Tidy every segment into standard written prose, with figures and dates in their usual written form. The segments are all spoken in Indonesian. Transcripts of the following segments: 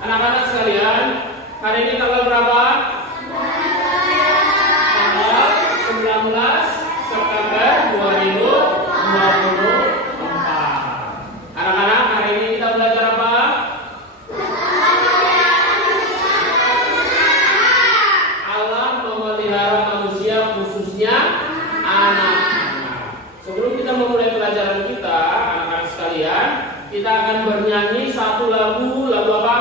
Anak-anak sekalian, hari ini tanggal berapa? Tanggal 19 September 2024. Anak-anak, hari ini kita belajar apa? Alam memelihara manusia, khususnya anak-anak. Sebelum kita memulai pelajaran kita, anak-anak sekalian, kita akan bernyanyi satu lagu. Lagu apa?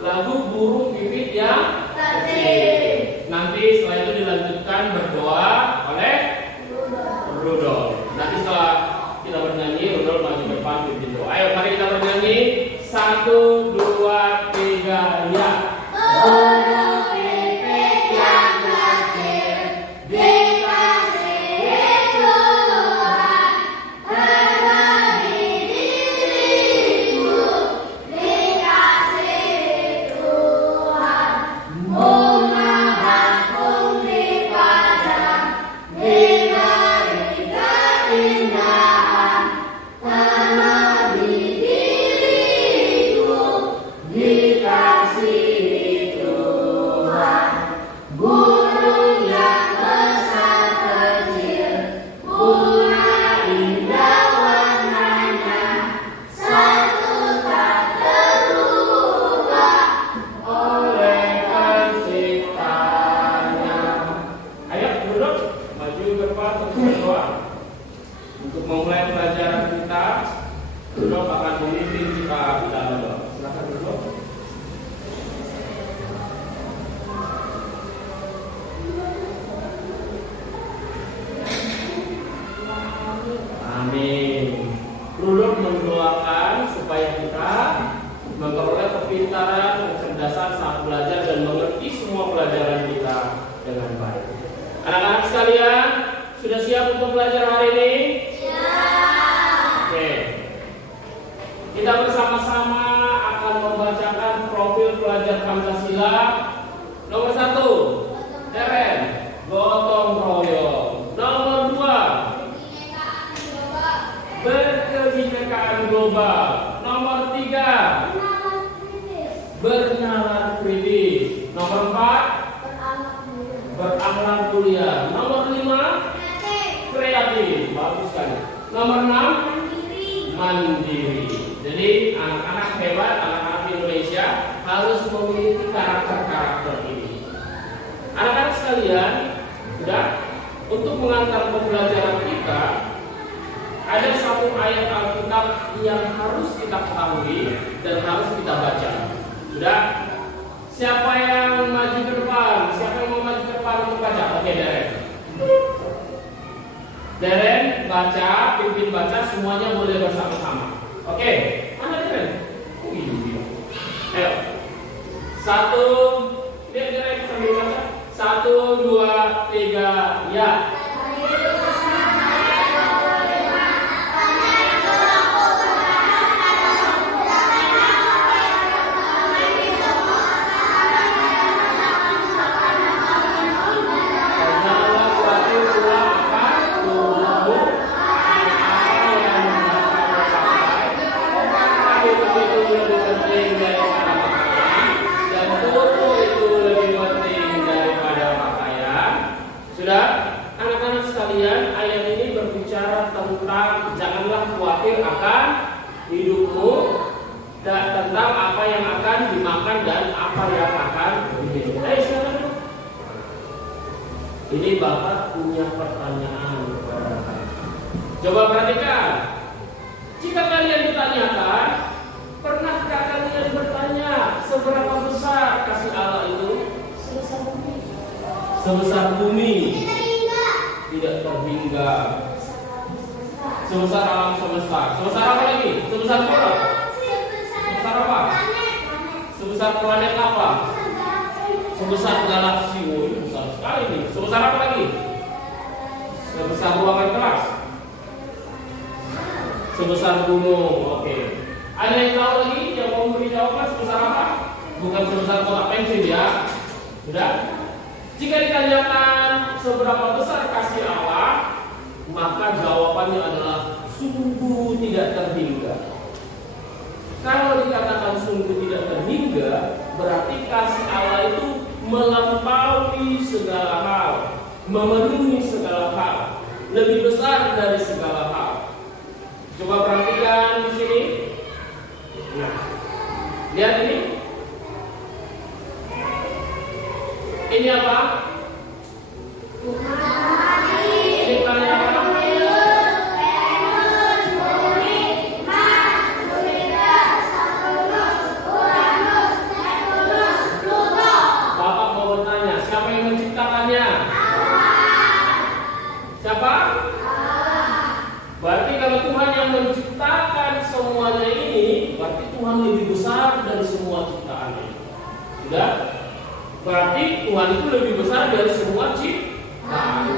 Lagu burung pipit yang kecil. Nanti setelah itu dilanjutkan berdoa oleh Rudolf. Nanti setelah kita bernyanyi, Rudolf maju depan pimpin doa. Ayo mari kita bernyanyi. 1, 2, 3, ya. Burung pipit yang kecil dikasih Tuhan, berbagi dirimu dikasih Tuhan. Bunga bakung dipajang, diberi keindahan, terlebih dirimu dikasih Tuhan. Burung yang besar kecil, bunga indah warnanya, satu tak terubah oleh penciptanya. Ayo duduk, maju ke depan untuk berdoa. Untuk memulai pelajaran kita, Rudolf akan memimpin kita dalam doa. Silakan Rudolf. Amin. Rudolf mendoakan supaya kita memperoleh kepintaran, kecerdasan saat belajar dan mengerti semua pelajaran kita dengan baik. Anak-anak sekalian, sudah siap untuk belajar hari ini? Oke. Kita bersama-sama akan membacakan profil pelajar Pancasila. Nomor 1, Deren, gotong royong. Nomor 2, berkebinekaan global. Nomor 3, bernalar kritis. Nomor 4, berakhlak mulia. Nomor 5, kreatif. Bagus sekali. Nomor 6, mandiri. Jadi anak-anak hebat, anak-anak Indonesia harus memiliki karakter-karakter ini. Anak-anak sekalian, sudah untuk mengantar pembelajaran kita, ada satu ayat Alkitab yang harus kita ketahui dan harus kita baca. Sudah? Siapa yang maju ke depan? Siapa yang mau maju ke depan untuk baca? Oke, Deren. Deren, baca, pimpin baca, semuanya boleh bersama-sama. Oke, mana Deren? Oh iya. Ayo. 1, lihat Deren sambil baca. 1, 2, 3, ya. Janganlah khawatir akan hidupmu dan tentang apa yang akan dimakan dan apa yang akan diminum. Sekarang ini Bapak punya pertanyaan kepada kalian. Coba perhatikan. Jika kalian ditanyakan, pernahkah kalian bertanya seberapa besar kasih Allah itu? Sebesar bumi. Tidak terhingga. Sebesar alam semesta. Sebesar apa lagi? Sebesar bola. Sebesar apa? Sebesar planet apa? Sebesar galaksi. Oh, ini besar sekali nih. Sebesar apa lagi? Sebesar ruangan kelas. Sebesar gunung. Oke. Ada yang tahu lagi yang mau memberi jawaban sebesar apa? Bukan sebesar kotak pensil ya. Sudah? Jika ditanyakan seberapa besar kasih Allah, maka jawabannya adalah sungguh tidak terhingga. Kalau dikatakan sungguh tidak terhingga, terhingga, berarti kasih Allah itu melampaui segala hal, memenuhi segala hal, lebih besar dari segala hal. Coba perhatikan di sini. Nah, lihat ini. Ini apa? Ini tanya apa? Bapak mau bertanya, siapa yang menciptakannya? Siapa? Berarti kalau Tuhan yang menciptakan semuanya ini, berarti Tuhan lebih besar dari semua ciptaannya. Sudah? Berarti Tuhan itu lebih besar dari semua ciptaan.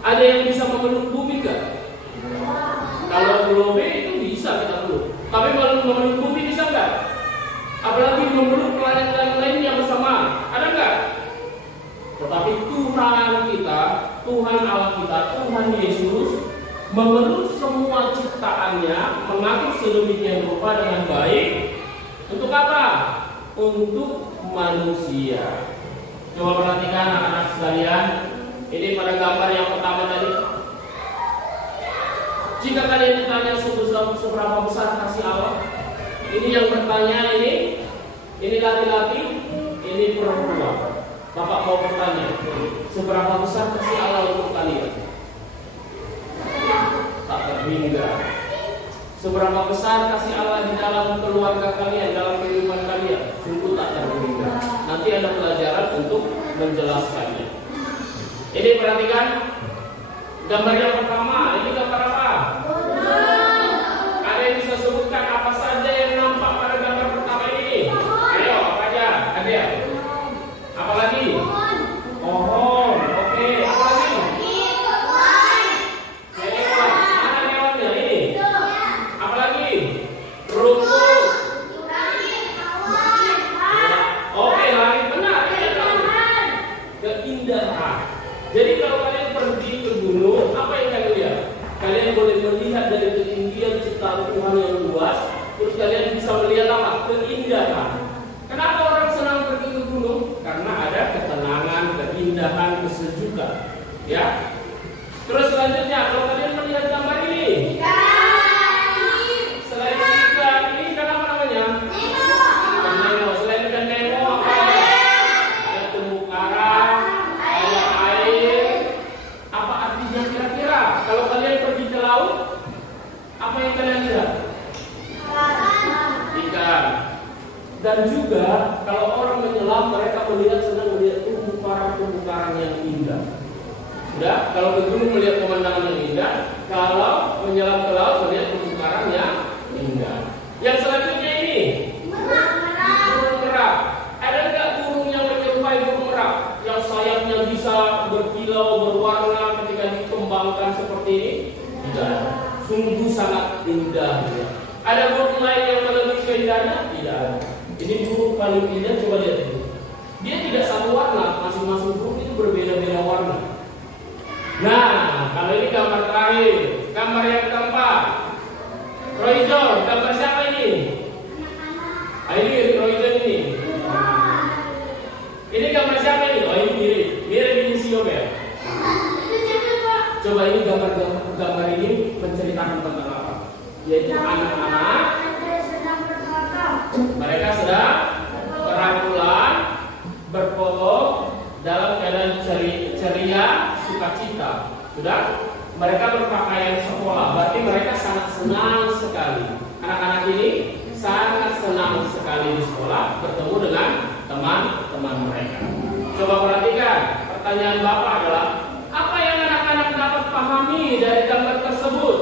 Ada yang bisa memeluk bumi enggak? Kalau globe itu bisa kita peluk. Tapi memeluk bumi bisa enggak? Apalagi memeluk planet lain yang bersama. Ada enggak? Tetapi Tuhan kita, Tuhan Allah kita, Tuhan Yesus memeluk semua ciptaannya, mengatur sedemikian rupa dengan baik. Untuk apa? Untuk manusia. Coba perhatikan anak-anak sekalian. Ini pada gambar yang pertama tadi. Jika kalian ditanya seberapa besar kasih Allah, ini yang bertanya ini laki-laki, ini perempuan. Bapak mau bertanya, seberapa besar kasih Allah untuk kalian? Tak terhingga. Seberapa besar kasih Allah di dalam keluarga kalian, dalam kehidupan kalian? Sungguh tak terhingga. Nanti ada pelajaran untuk menjelaskannya. Ini perhatikan gambar yang pertama. Ini gambar apa? Ada yang bisa sebutkan apa saja yang nampak pada gambar pertama ini? Ayo, apa aja? Ada ya? Apa lagi? Pohon. Oke, apa lagi? Hewan. Mana hewannya ini? Apa lagi? Rumput. Oke, hari benar. Keindahan. Jadi kalau kalian pergi ke gunung, apa yang kalian lihat? Kalian boleh melihat dari ketinggian ciptaan Tuhan yang luas. Terus kalian bisa melihat apa? Keindahan. Kenapa orang senang pergi ke gunung? Karena ada ketenangan, keindahan, kesejukan. Ya. Terus selanjutnya, kalau kalian melihat gambar ini, selain ikan, ini ikan apa namanya? Ikan Nemo. Selain ikan Nemo, apa? Ada terumbu karang, ada air. Apa artinya kira-kira? Kalau kalian pergi ke laut, apa yang kalian lihat? Ikan. Dan juga kalau orang menyelam, mereka senang melihat terumbu karang yang indah. Sudah, kalau ke gunung melihat pemandangan yang indah, kalau menyelam ke laut melihat terumbu karang yang indah. Yang selanjutnya ini, burung merak. Ada enggak burung yang menyerupai burung merak, yang sayapnya bisa berkilau, berwarna ketika dikembangkan seperti ini? Tidak. Sungguh sangat indah. Ada burung lain yang melebihi keindahannya? Tidak ada. Ini burung paling indah, coba lihat dulu. Dia tidak satu warna, masing-masing burung itu berbeda-beda warna. Nah, kalau ini gambar terakhir, gambar yang keempat. Royjon, gambar siapa ini? Ini Royjon ini. Ini gambar siapa ini? Oh, ini mirip ini si Yobel. Coba ini gambar ini menceritakan tentang apa? Yaitu anak-anak. Mereka sedang berangkulan, berfoto dalam keadaan ceria, sukacita. Sudah? Mereka berpakaian sekolah. Berarti mereka sangat senang sekali. Anak-anak ini sangat senang sekali di sekolah bertemu dengan teman-teman mereka. Coba perhatikan. Pertanyaan Bapak adalah, apa yang anak-anak dapat pahami dari gambar tersebut?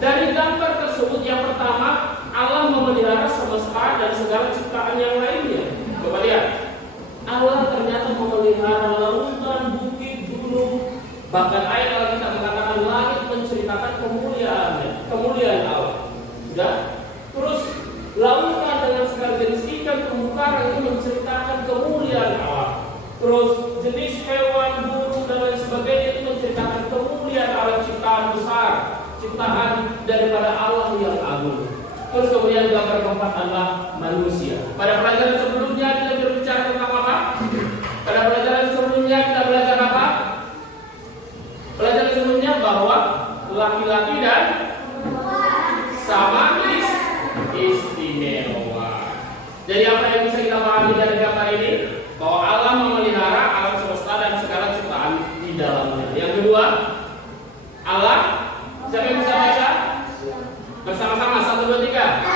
Dari gambar tersebut yang pertama, Allah memelihara semesta dan segala ciptaan yang lainnya. Coba lihat. Allah ternyata memelihara lautan, bukit, gunung, bahkan air. Kalau kita mengatakan langit menceritakan kemuliaan Allah. Sudah? Terus lautan dengan segala jenis ikan, terumbu karang itu menceritakan kemuliaan Allah. Terus jenis hewan, burung dan lain sebagainya itu menceritakan kemuliaan Allah, ciptaan besar, ciptaan daripada Allah yang agung. Terus kemudian gambar keempat adalah manusia. Pada pelajaran sebelumnya kita berbicara tentang apa? Pada pelajaran sebelumnya kita belajar apa? Pelajaran sebelumnya bahwa laki-laki dan sama istimewa. Jadi apa yang bisa kita pahami dari gambar ini? Bahwa Allah memelihara alam semesta dan segala ciptaan di dalamnya. Yang kedua, Allah, siapa yang bisa baca? Bersama-sama, 1, 2, 3.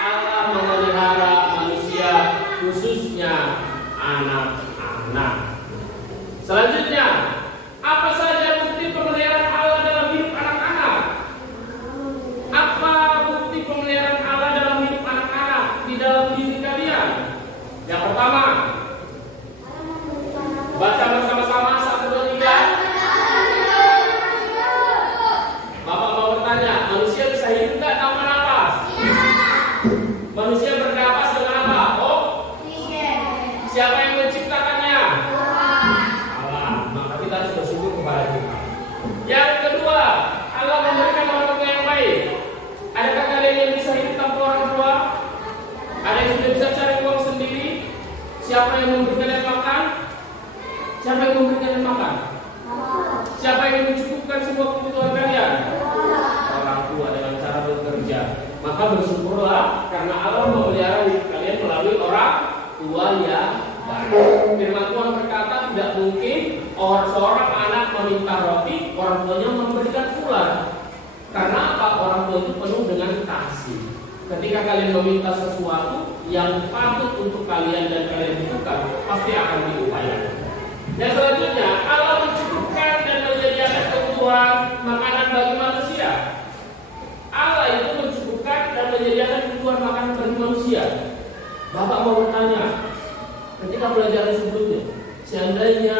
Allah memelihara manusia, khususnya anak-anak. Selanjutnya, apa saja bukti pemeliharaan Allah dalam hidup anak-anak? Apa bukti pemeliharaan Allah dalam hidup anak-anak di dalam diri kalian? Yang pertama, baca bersama-sama, 1, 2, 3. Bapak mau bertanya, manusia bisa hidup nggak tanpa napas? Manusia bernapas dengan apa? Oh, siapa yang menciptakannya? Allah. Maka kita harus bersyukur kepada Tuhan. Yang kedua, Allah memberikan orang tua yang baik. Adakah kalian yang bisa hidup tanpa orang tua? Ada yang sudah bisa cari uang sendiri? Siapa yang memberi kalian makan? Siapa yang memberi kalian makan? Siapa yang mencukupkan semua kebutuhan kalian? Orang tua dengan cara bekerja. Maka bersyukurlah karena Allah memelihara hidup kalian melalui orang tua yang baik. Firman Tuhan berkata tidak mungkin seorang anak meminta roti, orang tuanya memberikan ular. Karena apa? Orang tua itu penuh dengan kasih. Ketika kalian meminta sesuatu yang patut untuk kalian dan kalian butuhkan, pasti akan diupayakan. Dan selanjutnya, Allah mencukupkan dan menyediakan kebutuhan makanan bagi manusia. Allah itu mencukupkan dan menyediakan kebutuhan makanan bagi manusia. Bapak mau bertanya, ketika pelajaran sebelumnya, seandainya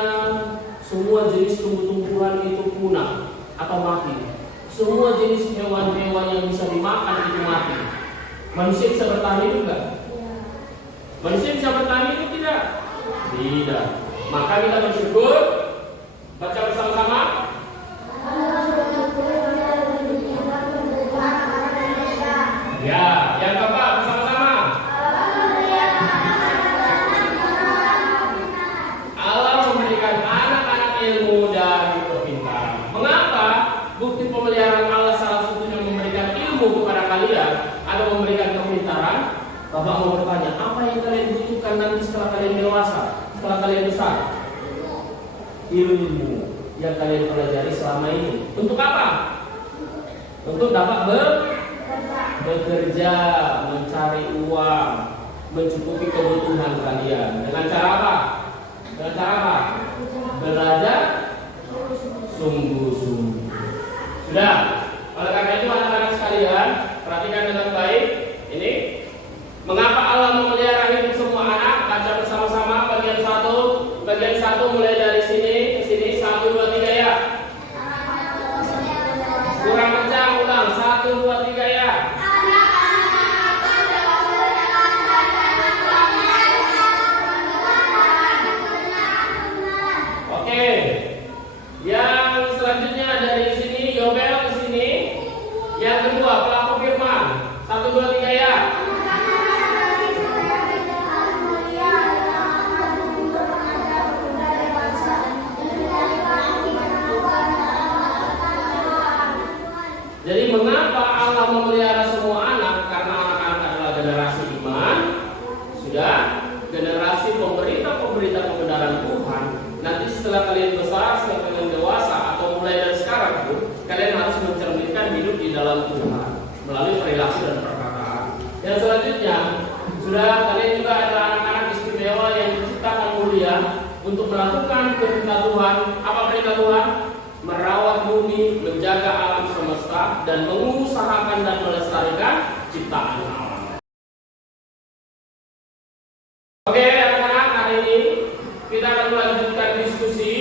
semua jenis tumbuh-tumbuhan itu punah atau mati, semua jenis hewan-hewan yang bisa dimakan itu mati, manusia bisa bertahan hidup enggak? Manusia bisa bertahan hidup tidak? Tidak. Maka kita bersyukur. Baca bersama-sama. Ya, yang keempat bersama-sama. Allah memberikan anak-anak ilmu dan kepintaran. Mengapa? Bukti pemeliharaan Allah salah satunya memberikan ilmu kepada kalian atau memberikan kepintaran. Bapak mau bertanya, apa yang kalian butuhkan nanti setelah kalian dewasa, setelah kalian besar? Ilmu yang kalian pelajari selama ini. Untuk apa? Untuk dapat bekerja, mencari uang, mencukupi kebutuhan kalian. Dengan cara apa? Dengan cara apa? Belajar sungguh-sungguh. Sudah. Oleh karena itu anak-anak sekalian, perhatikan dengan baik. Ini mengapa Allah memelihara hidup semua anak? Baca bersama-sama bagian 1. Bagian 1 mulai dari sini ke sini. 1, 2, 3 ya. Kurang kencang, ulang. 1, 2, 3 ya. Oke. Yang selanjutnya dari sini Yobel ke sini. Yang kedua pelaku firman. 1, 2, 3 ya. Jadi mengapa Allah memelihara semua anak? Karena anak-anak adalah generasi iman. Sudah generasi pemberita-pemberita kebenaran Tuhan. Nanti setelah kalian besar, setelah kalian dewasa, atau mulai dari sekarang pun, kalian harus mencerminkan hidup di dalam Tuhan melalui perilaku dan perkataan. Yang selanjutnya, sudah kalian juga adalah anak-anak istimewa yang diciptakan mulia untuk melakukan perintah Tuhan. Apa perintah Tuhan? Merawat bumi, menjaga alam semesta, dan mengusahakan dan melestarikan ciptaan alam. Oke, anak-anak, hari ini kita akan melanjutkan diskusi.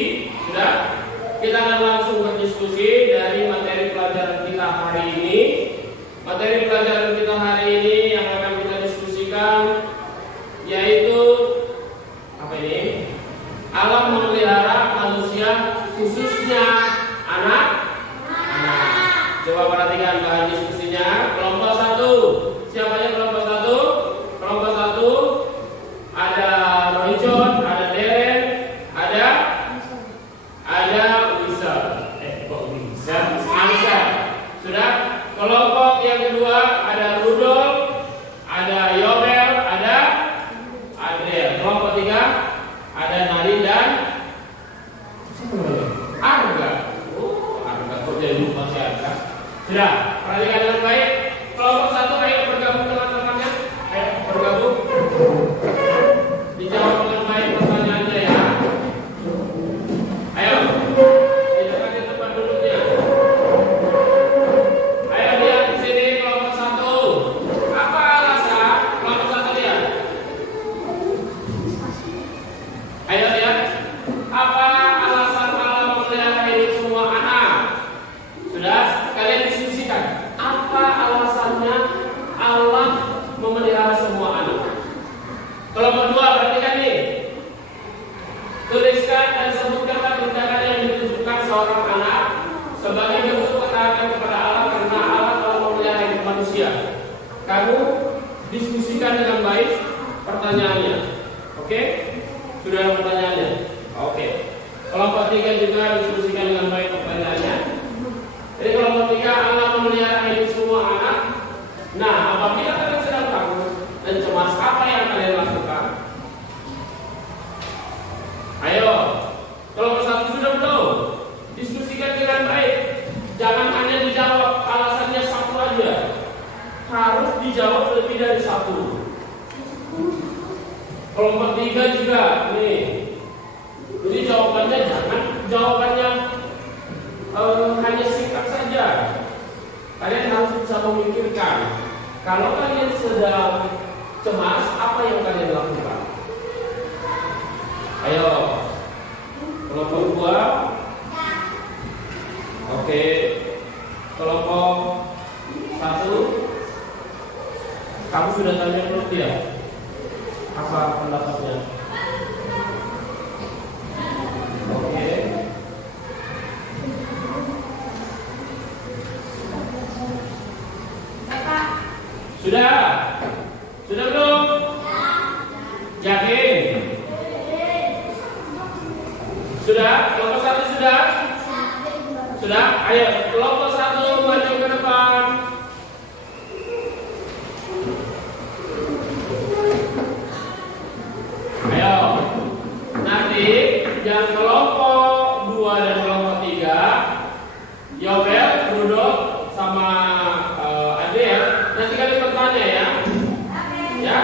Sudah, kita akan langsung berdiskusi dari materi pelajaran kita hari ini. Materi pelajaran kita hari ini yang akan kita diskusikan yaitu apa ini? Allah memelihara manusia, khususnya anak-anak. Coba perhatikan kamu diskusikan dengan baik pertanyaannya. Oke? Sudah ada pertanyaannya? Oke. Kelompok 3 juga diskusikan dengan baik pertanyaannya. Jadi kelompok 3, Allah memelihara hidup semua anak. Nah, apabila kalian sedang takut dan cemas, apa yang kalian lakukan? Ayo, kelompok 1 sudah belum? Diskusikan dengan baik. Jangan hanya dijawab alasannya satu aja. Harus dijawab lebih dari satu. Kelompok 3 juga nih. Jadi jawabannya jangan jawabannya hanya singkat saja. Kalian harus bisa memikirkan. Kalau kalian sedang cemas, apa yang kalian lakukan? Ayo, kelompok 2. Oke, kelompok 1. Kamu sudah tanya belum dia? Apa pendapatnya? Oke. Sudah? Sudah belum? Yakin? Sudah? Kelompok 1 sudah? Sudah? Ayo, kelompok 1 maju ke depan. Ayo. Nanti yang kelompok 2 dan kelompok 3, Yobel, Rudolf, sama Adel, nanti kalian bertanya ya. Ya?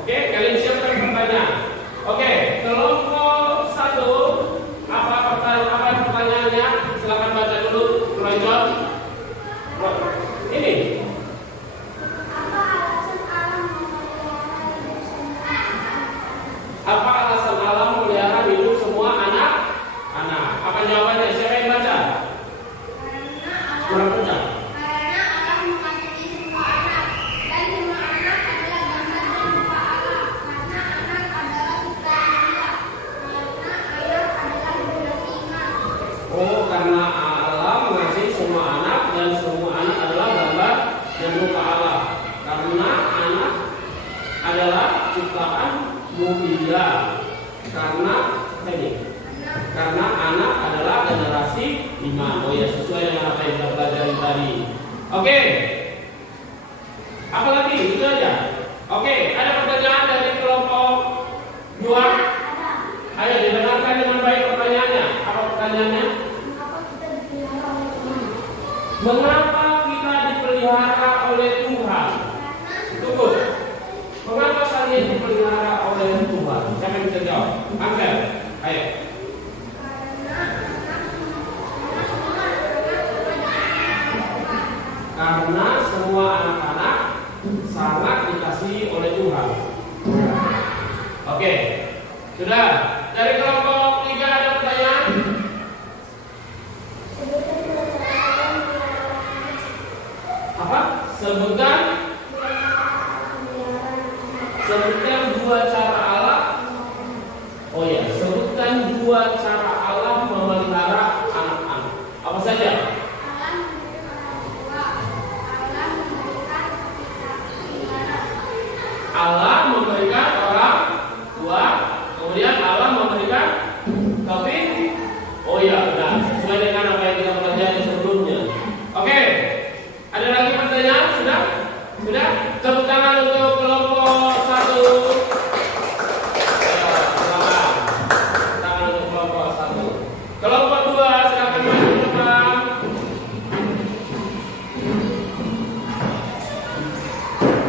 Oke, kalian siapkan pertanyaan. Oke, kelompok 1, apa pertanyaannya? Silakan baca dulu, John. Ini. Apa alasan Allah memelihara hidup semua anak-anak? Apa jawabannya? Siapa yang baca? Kurang kencang. Karena Allah mengasihi semua anak dan semua anak adalah gambar dan rupa Allah. Karena anak adalah ciptaan Allah. Karena anak adalah beriman. Oh, karena Allah mengasihi semua anak dan semua anak adalah gambar dan rupa Allah. Karena anak adalah ciptaan Mulia. Karena anak adalah generasi iman. Oh ya, sesuai dengan apa yang kita pelajari tadi. Oke. Apa lagi? Itu aja. Oke, ada pertanyaan dari kelompok 2? Ayo didengarkan dengan baik pertanyaannya. Apa pertanyaannya? Mengapa kita dipelihara oleh Tuhan? Tunggu. Mengapa kalian dipelihara oleh Tuhan? Siapa yang bisa jawab? Angkel. Ayo. Karena semua anak-anak sangat dikasihi oleh Tuhan. Oke. Sudah. Dari kelompok 3 ada pertanyaan? Apa? Sebutkan 2 cara Allah. Oh ya, sebutkan 2 cara Allah memelihara anak-anak. Apa saja? Allah memberikan orang tua, kemudian Allah memberikan taufik. Oh ya, benar. Sesuai dengan apa yang kita pelajari sebelumnya. Oke. Ada lagi pertanyaan? Sudah? Sudah? Tepuk tangan untuk kelompok 1. Ya, selamat. Tangan untuk kelompok 1. Kelompok 2 silakan maju ke depan.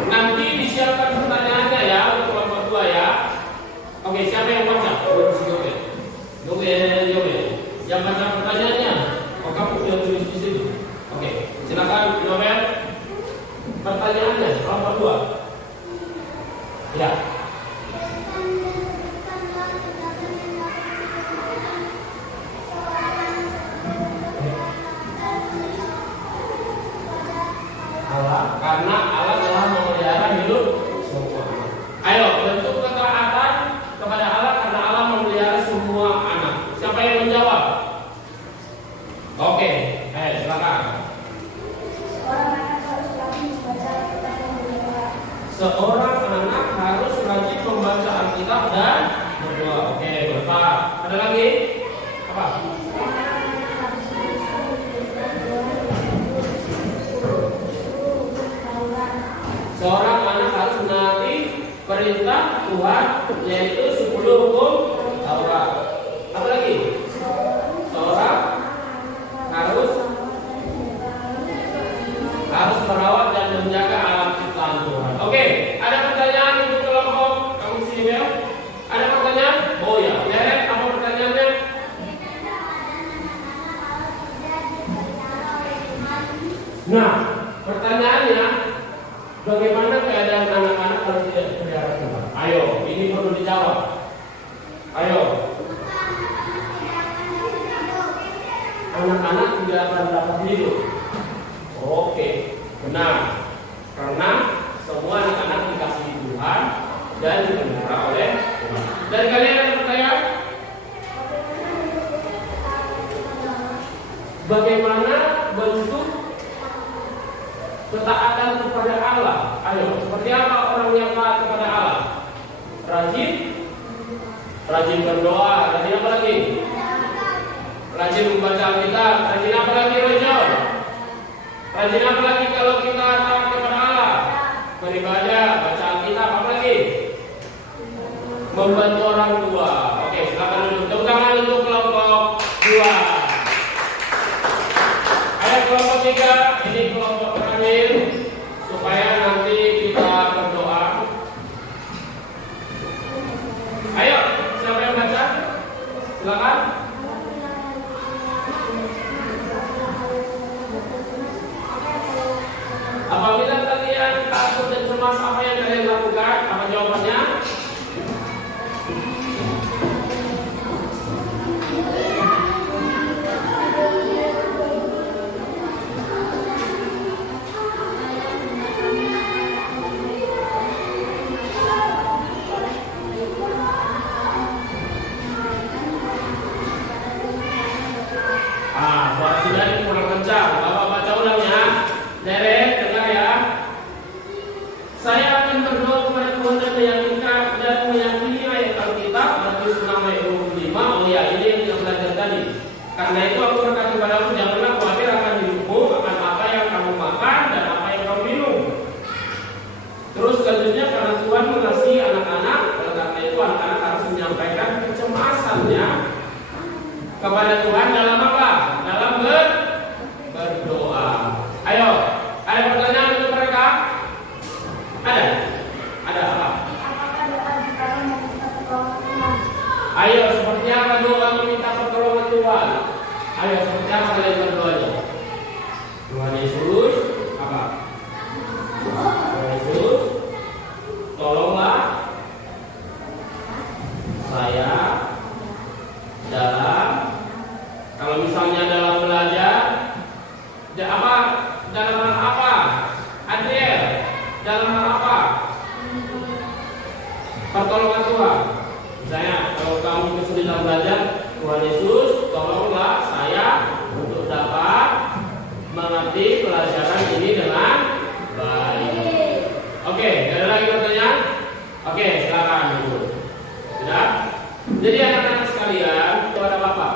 Nanti disiapkan pertanyaannya ya untuk kelompok 2 ya. Oke, siapa yang baca? Yobel. Yang baca pertanyaannya. Oh, kamu sudah tulis di sini. Oke, silakan Yobel. Pertanyaannya kelompok 2. Ya. Karena Allah telah memelihara hidup semua. Ayo, bentuk ketaatan kepada Allah karena Allah memelihara semua anak. Siapa yang menjawab? Oke, silakan. Seorang anak harus rajin membaca Alkitab dan berdoa. Seorang anak harus rajin membaca Alkitab dan berdoa. Oke, Bapak. Ada lagi? Apa? Seorang anak harus menaati perintah Tuhan, yaitu 10 hukum Taurat. Apa lagi? Seorang harus merawat dan menjaga alam ciptaan Tuhan. Oke, ada pertanyaan untuk kelompok kamu sini ya? Ada pertanyaan? Oh ya, Leret, apa pertanyaannya? Nah, pertanyaannya, bagaimana keadaan anak-anak kalau tidak dipelihara Tuhan? Ayo, ini perlu dijawab. Ayo. Anak-anak tidak akan dapat hidup. Oke, benar. Karena semua anak-anak dikasihi Tuhan dan dipelihara oleh Tuhan. Dan kalian ada pertanyaan? Bagaimana bentuk ketaatan kepada Allah? Ayo, seperti apa orang yang taat kepada Allah? Rajin berdoa. Rajin apa lagi? Rajin membaca Alkitab. Rajin apa lagi, Rojo? Rajin apa lagi kalau kita taat kepada Allah? Beribadah, baca Alkitab, apa lagi? Membantu orang tua. Oke, silakan duduk. Tepuk tangan untuk kelompok 2. Ayo kelompok 3, ini kelompok terakhir supaya nanti kita berdoa. Ayo, siapa yang baca? Silakan. Apabila kalian takut dan cemas, apa yang kalian lakukan? Apa jawabannya? Suara sudah ini kurang kencang. Bapak baca ulang ya. Derek, dengar ya. Saya akan berdoa kepada Tuhan dan meyakini ayat Alkitab Matius 6 ayat 25. Oh ya, ini yang kita belajar tadi. Karena itu aku berkata kepadamu, janganlah khawatir akan hidupmu, akan apa yang kamu makan dan apa yang kamu minum. Terus selanjutnya, karena Tuhan mengasihi anak-anak, oleh karena itu anak-anak harus menyampaikan kecemasannya kepada Tuhan dalam apa? Dalam berdoa. Ayo, ada pertanyaan untuk mereka? Ada? Ada apa? Ayo, seperti apa doa meminta pertolongan Tuhan? Ayo, seperti apa kalian berdoanya? Tuhan Yesus, apa? Tuhan Yesus, tolonglah saya dalam, kalau misalnya dalam belajar, apa? Dalam hal apa? Adriel, dalam hal apa? Pertolongan Tuhan. Misalnya, kalau kamu kesulitan belajar, Tuhan Yesus, tolonglah saya untuk dapat mengerti pelajaran ini dengan baik. Oke, ada lagi pertanyaan? Oke, silakan Ibu. Sudah? Jadi anak-anak sekalian, kepada Bapak,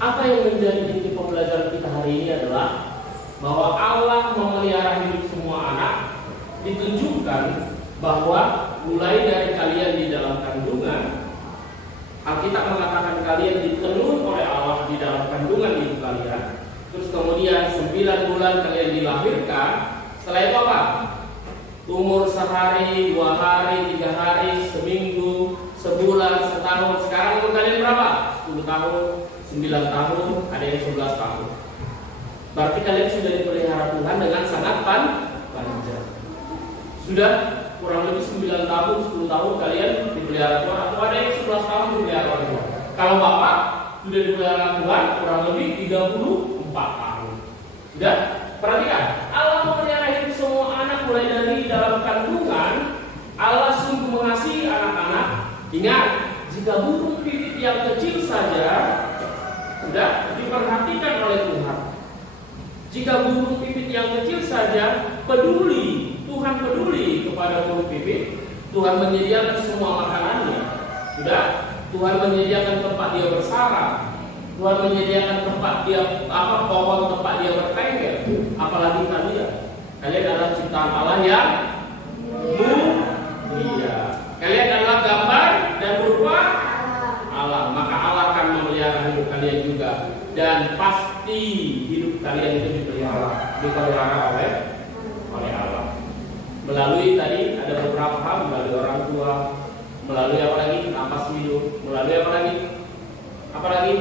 apa yang menjadi inti pembelajaran kita hari ini adalah bahwa Allah memelihara hidup semua anak, ditunjukkan bahwa mulai dari kalian di dalam kandungan, Alkitab mengatakan kalian diteluh oleh Allah di dalam kandungan ibu kalian. Terus kemudian 9 bulan kalian dilahirkan. Setelah itu apa? Umur sehari, 2 hari, 3 hari, seminggu, sebulan, setahun. Sekarang umur kalian berapa? 10 tahun, 9 tahun, ada yang 11 tahun. Berarti kalian sudah dipelihara Tuhan dengan sangat panjang. Sudah kurang lebih 9 tahun, 10 tahun kalian dipelihara Tuhan, atau ada yang 11 tahun dipelihara Tuhan. Kalau Bapak sudah dipelihara Tuhan kurang lebih 34 tahun. Sudah? Perhatikan, Allah memelihara hidup semua anak mulai dari dalam kandungan. Allah sungguh mengasihi anak-anak. Ingat, jika burung pipit yang kecil saja sudah diperhatikan oleh Tuhan. Jika burung pipit yang kecil saja peduli. Tuhan peduli kepada burung pipit. Tuhan menyediakan semua makanannya. Sudah. Tuhan menyediakan tempat dia bersarang. Tuhan menyediakan tempat dia pohon tempat dia bertengger. Apalagi kalian. Kalian adalah ciptaan Allah yang mulia. Kalian adalah gambar dan rupa Allah. Maka Allah akan memelihara hidup kalian juga. Dan pasti hidup kalian itu dipelihara oleh Allah. Melalui tadi ada beberapa hal, melalui orang tua, melalui apa lagi? Napas hidup, melalui apa lagi? Apa lagi?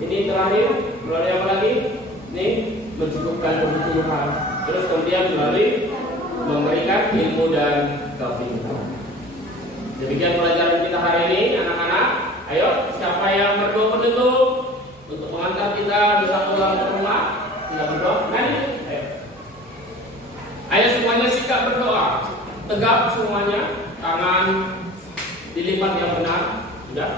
Ini terakhir, melalui apa lagi? Ini mencukupkan kebutuhan. Terus kemudian melalui memberikan ilmu dan kepintaran. Demikian pelajaran kita hari ini, anak-anak. Ayo, siapa yang berdoa penutup untuk mengantar kita bisa pulang ke rumah? Kita berdoa. Ayo. Ayo semuanya sikap berdoa. Tegap semuanya, tangan dilipat yang benar. Sudah.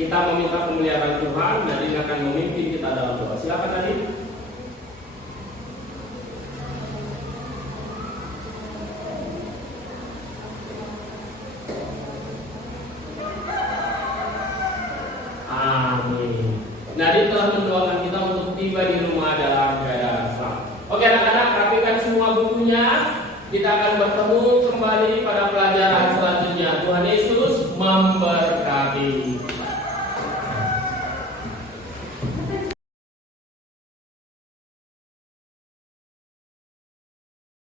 Kita meminta pemeliharaan Tuhan dan Dia akan memimpin kita dalam doa. Silakan tadi. Amin. Nadia telah mendoakan kita untuk tiba di rumah dalam keadaan selamat. Oke anak-anak, rapikan semua bukunya. Kita akan bertemu kembali pada pelajaran selanjutnya. Tuhan Yesus memberkati.